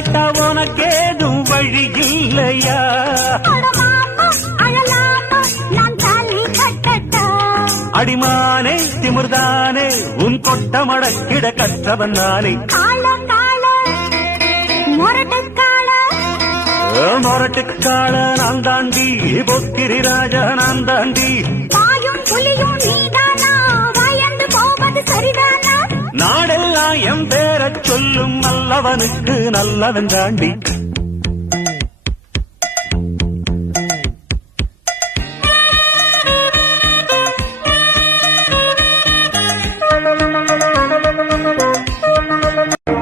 விட்டா உனக்கேதும் வழி இல்லையா? அடிமானே திமிர்தானே உன் கொட்ட மடக்கிட கற்றவன் நானே. மொரட்டுக்கால நான் தாண்டி பொக்கிரி ராஜா நான் தாண்டி. நாடெல்லாம் என் பேரச் சொல்லும் நல்லவனுக்கு நல்லவன் தாண்டி.